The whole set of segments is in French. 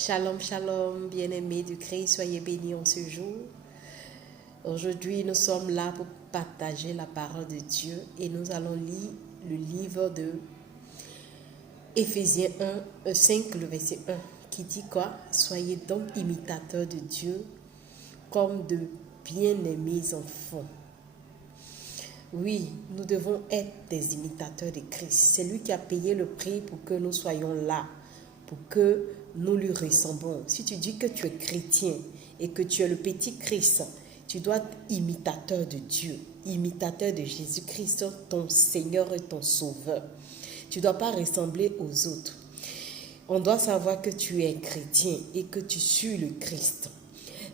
Shalom, shalom, bien-aimés du Christ, soyez bénis en ce jour. Aujourd'hui, nous sommes là pour partager la parole de Dieu et nous allons lire le livre de Éphésiens 5, le verset 1, qui dit quoi? Soyez donc imitateurs de Dieu comme de bien-aimés enfants. Oui, nous devons être des imitateurs de Christ. C'est lui qui a payé le prix pour que nous soyons là, pour que nous lui ressemblons. Si tu dis que tu es chrétien et que tu es le petit Christ, tu dois être imitateur de Dieu, imitateur de Jésus-Christ, ton Seigneur et ton Sauveur. Tu ne dois pas ressembler aux autres. On doit savoir que tu es chrétien et que tu suis le Christ.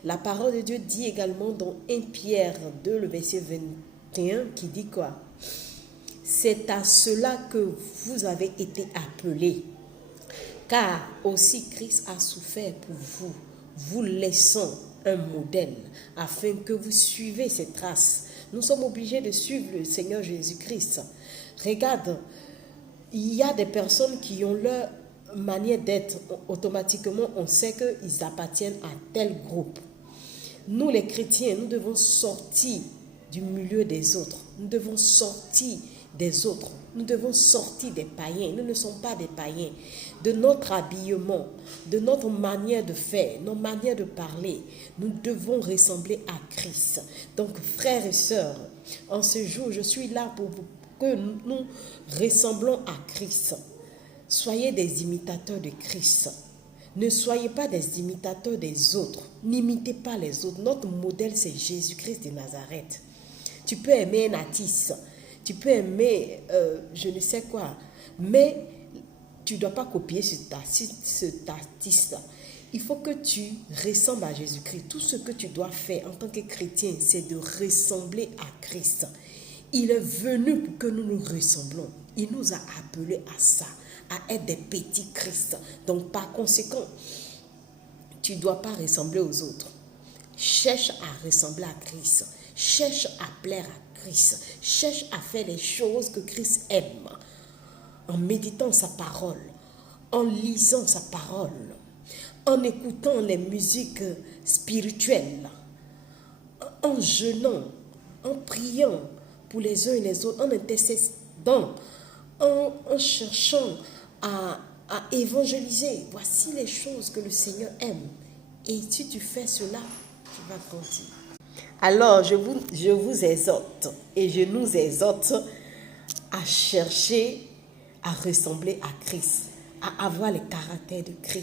La parole de Dieu dit également dans 1 Pierre 2, le verset 21, qui dit quoi? C'est à cela que vous avez été appelés. Car aussi Christ a souffert pour vous, vous laissant un modèle afin que vous suivez ses traces. Nous sommes obligés de suivre le Seigneur Jésus-Christ. Regarde, il y a des personnes qui ont leur manière d'être. Automatiquement, on sait qu'ils appartiennent à tel groupe. Nous, les chrétiens, nous devons sortir du milieu des autres. Nous devons sortir des autres. Nous devons sortir des païens. Nous ne sommes pas des païens. De notre habillement, de notre manière de faire, nos manières de parler, nous devons ressembler à Christ. Donc, frères et sœurs, en ce jour, je suis là pour que nous ressemblons à Christ. Soyez des imitateurs de Christ. Ne soyez pas des imitateurs des autres. N'imitez pas les autres. Notre modèle, c'est Jésus-Christ de Nazareth. Tu peux aimer un artiste, tu peux aimer je ne sais quoi, mais tu ne dois pas copier cet artiste. Il faut que tu ressembles à Jésus-Christ. Tout ce que tu dois faire en tant que chrétien, c'est de ressembler à Christ. Il est venu pour que nous nous ressemblons. Il nous a appelés à ça, à être des petits Christ. Donc par conséquent, tu ne dois pas ressembler aux autres. Cherche à ressembler à Christ. Cherche à plaire à Christ. Cherche à faire les choses que Christ aime. En méditant sa parole, en lisant sa parole, en écoutant les musiques spirituelles, en jeûnant, en priant pour les uns et les autres, en intercédant, en cherchant à évangéliser. Voici les choses que le Seigneur aime. Et si tu fais cela, tu vas grandir. Alors, je vous exhorte et je nous exhorte à chercher à ressembler à Christ, à avoir le caractère de Christ.